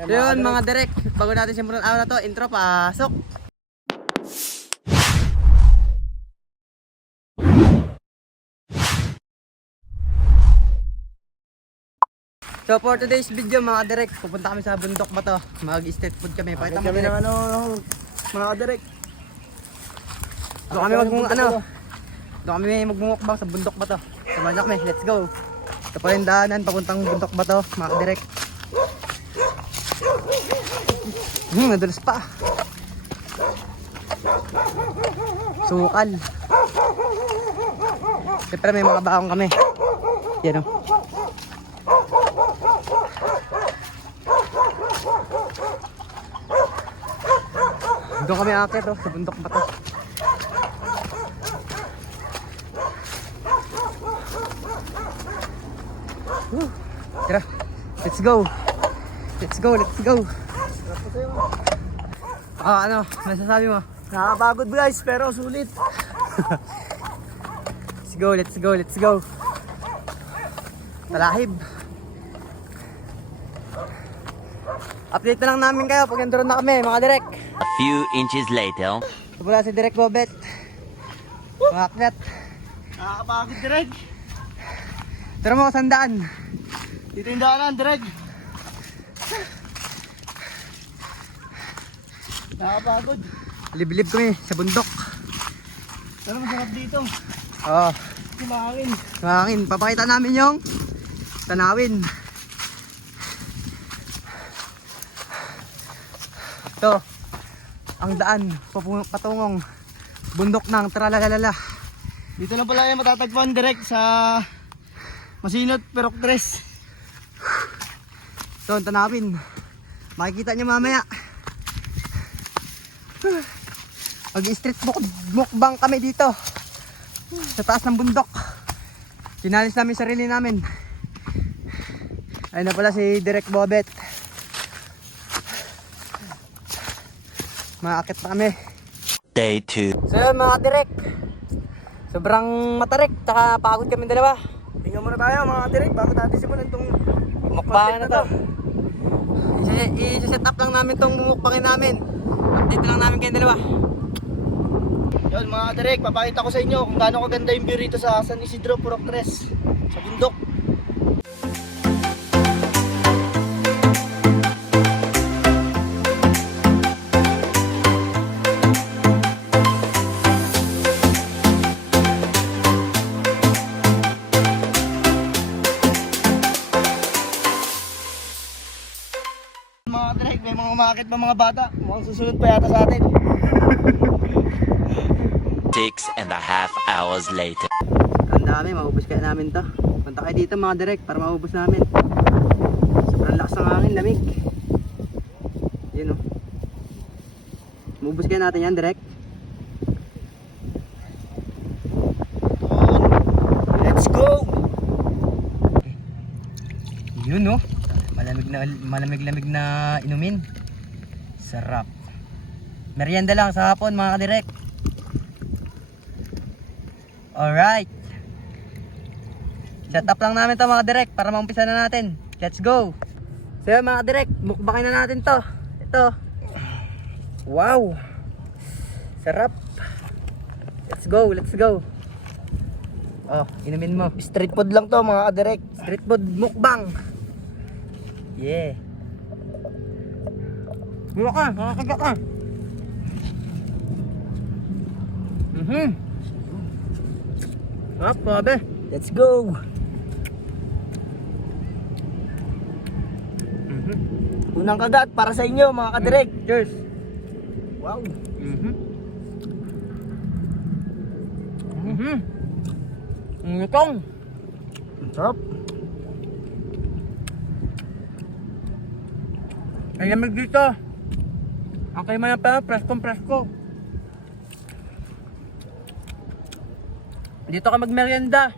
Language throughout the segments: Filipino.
So yun mga direk, bago natin simulan araw na to, intro, pasok! So for today's video mga direk, pupunta kami sa bundok ba to? Mag-street food kami. Pakita mo kami direk. ng mga direk. Doon kami doon kami magmumukbang sa bundok ba to? Samahan niyo kami, let's go! Ito pa yung daanan, papuntang bundok ba to mga direk? Nadulas pa. Sukal. Siyempre may mga baong kami. Yan o. Doon kami akit o, sa bundok ba to? Tara, let's go. Let's go, let's go. Ano, masasabi mo? Nakakapagod guys, pero sulit. Let's go, let's go, let's go. Talahib. Update na lang namin kayo pag nandun na kami, mga direk. A few inches later. Wala si Direk Bobet. Makaklat. Nakakapagod direk. Tara mo, sandaan. Dito yung daanan direk. Nakakapagod. Liblib kami sa bundok. Pero masarap dito. Oo. Kumangin. Mahangin. Papakita namin yung tanawin. Ito. Ang daan. Patungong bundok ng Tralalala. Dito na pala yung matatagpuan direk sa Masinot Peroctres. Ito ang tanawin. Makikita nyo mamaya. Mag-street mukbang kami dito sa taas ng bundok. Sinalis namin sarili namin. Ayun na pala si Direk Bobet. Maakit pa kami. Day 2. So yun mga Direk, sobrang matarik, taka pagod kami dalawa. Tingnan muna tayo mga direk bago natin simulan itong Mukbang na to. I-set up lang namin itong mukbangin namin. Update lang namin kayong dalawa. Yun mga direk, papakita ko sa inyo kung gaano kaganda yung view rito sa San Isidro Peroctres sa bundok. Mga direk, may mga umakit pa mga bata. Mukhang susunod pa yata sa atin. 6.5 hours later. Ang dami, maubos kaya namin to. Punta kayo dito mga Direk para maubos namin. Sobrang lakas ng hangin, lamig. Yun o. Maubos kaya natin yan Direk. Let's go! Yun o. Malamig-lamig na inumin. Sarap. Merienda lang sa hapon mga Direk. Alright. Set up lang namin to mga Direk para maumpisa na natin. Let's go. So yun mga Direk, mukbangin na natin to. Ito. Wow. Sarap. Let's go, let's go. Oh, inumin mo. Street food lang to mga direk. Street food mukbang. Yeah. Mula ka, makakaga ka. Sarap, grabe. Let's go! Unang kagat para sa inyo mga kadirek. Cheers. Wow! Ang lutong. Ang sarap. Ang lamig dito. Ang kaimayan pa, presko. Dito ka magmerienda.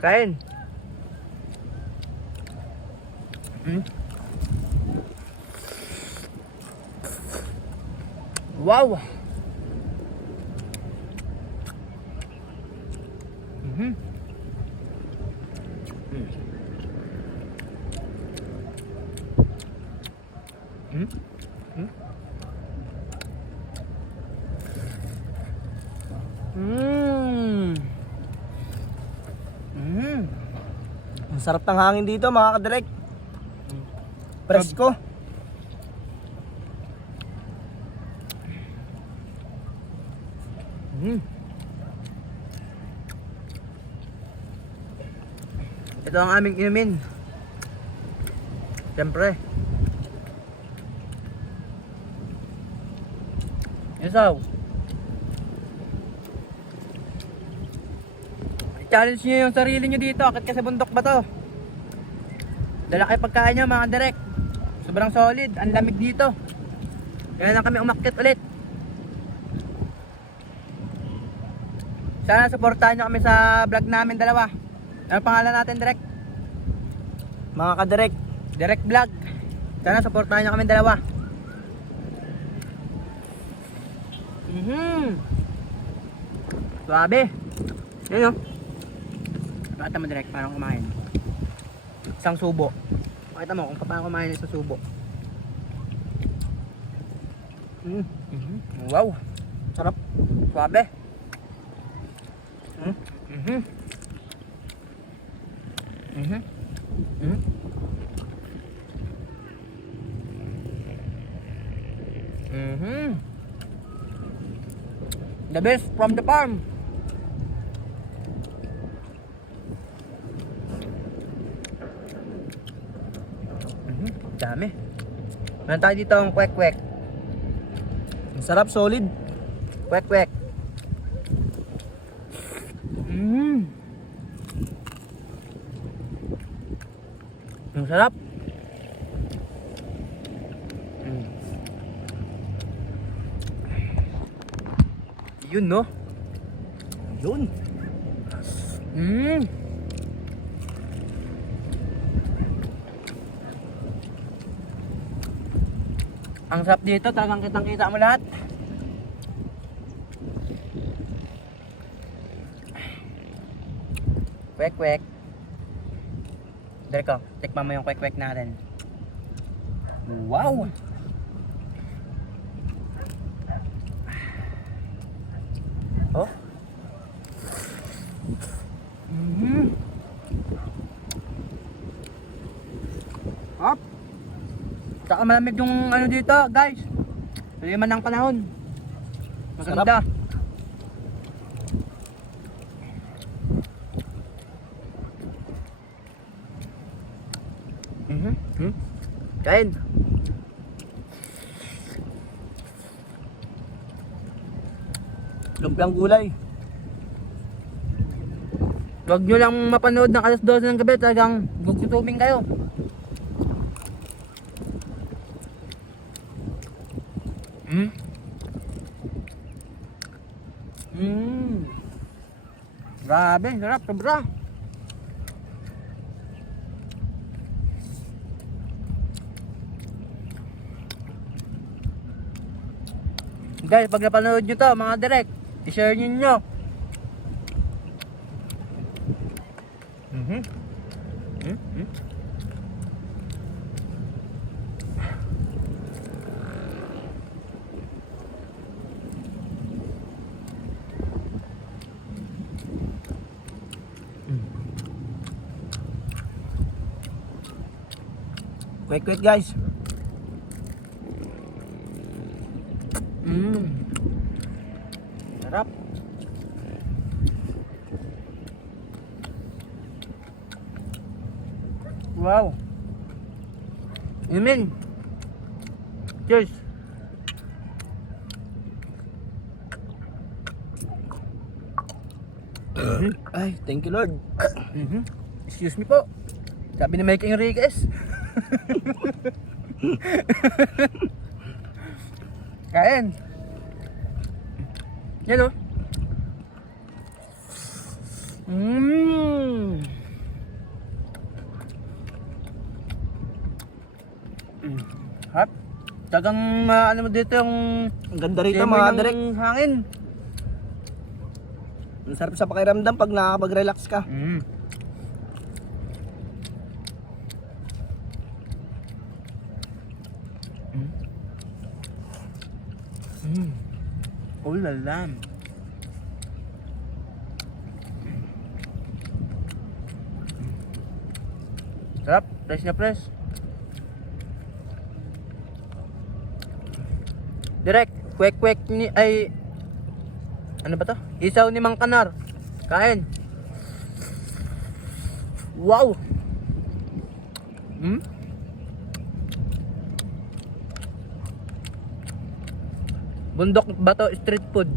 Kain. Wow. Hmm? Hmm? Mmm. Mmm. Ang sarap ng hangin dito mga kadirek. Presko. Mm. Ito ang aming inumin. Siyempre. Isaw. I-challenge nyo yung sarili nyo dito. Akit ka sa bundok ba to? Dala kayo pagkain nyo mga direk. Sobrang solid. Ang lamig dito. Kaya lang kami umakyat ulit. Sana supportahan nyo kami sa vlog namin dalawa. Ano pangalan natin, Direk? Mga kadirek. Direct Vlog. Sana supportahan nyo kami dalawa. Suabe. Yun o. Pakita mo, Direk, paano kumain. Isang subo. Pakita mo kung paano kumain isang subo. Wow. Sarap. Suabe. The best from the farm. Dami. Meron tayo dito ang kwek-kwek. Ang sarap, solid. Kwek-kwek. Ang sarap. Yun, no? Yun. Ang sarap dito, talagang kitang-kita mo lahat. Kwek-kwek. Dereko, tikman mo yung kwek-kwek natin. Wow! Oh. Up. Saka malamig yung ano dito, guys. Lima ng panahon. Maganda. Kain. Lumpiang gulay. Huwag nyo lang mapanood ng alas 12 ng gabi, talagang gugutumin kayo. Grabe, sarap, sobra. Guys, pag napanood nyo to, mga direct, i-share nyo. Kwek-kwek guys. Sarap. Wow. Imin. Cheers. Ay, thank you Lord. Excuse me po. Sabi ni Mike Enriquez. Kain. Yan o. Hot. Tagang ano mo dito yung Ang ganda rito simoy mga ng direk. hangin. Ang sarap sa pakiramdam pag nakakapag-relax ka. Oh la la. Sarap, fresh na fresh. Direk, kwek-kwek ni ay ano ba to? Isaw ni Mang Kanar. Kain. Wow. Bundok Bato street food.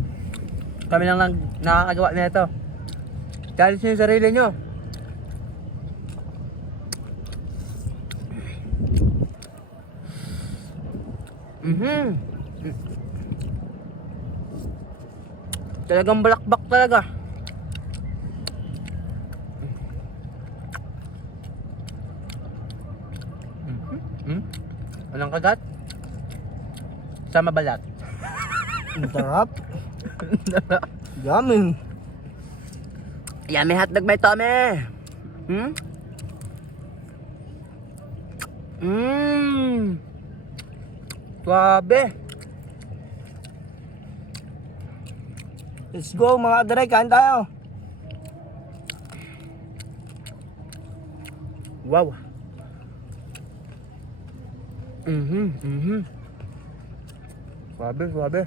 Kami lang nakakagawa nito. Challenge nyo yung sarili nyo. Talagang balakbak talaga. Walang kagat. Sama balat. Ang sarap. Yummy. Yummy hotdog may tome. Grabe. Let's go mga direk, kain tayo. Wow. Grabe, grabe.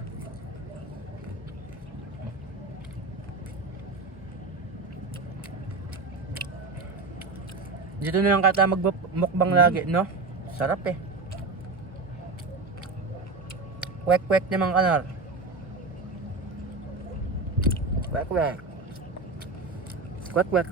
Dito na lang kata magmukbang lagi, no? Sarap eh. Kwek-kwek ni Mang Kanar. Kwek-kwek. Kwek-kwek.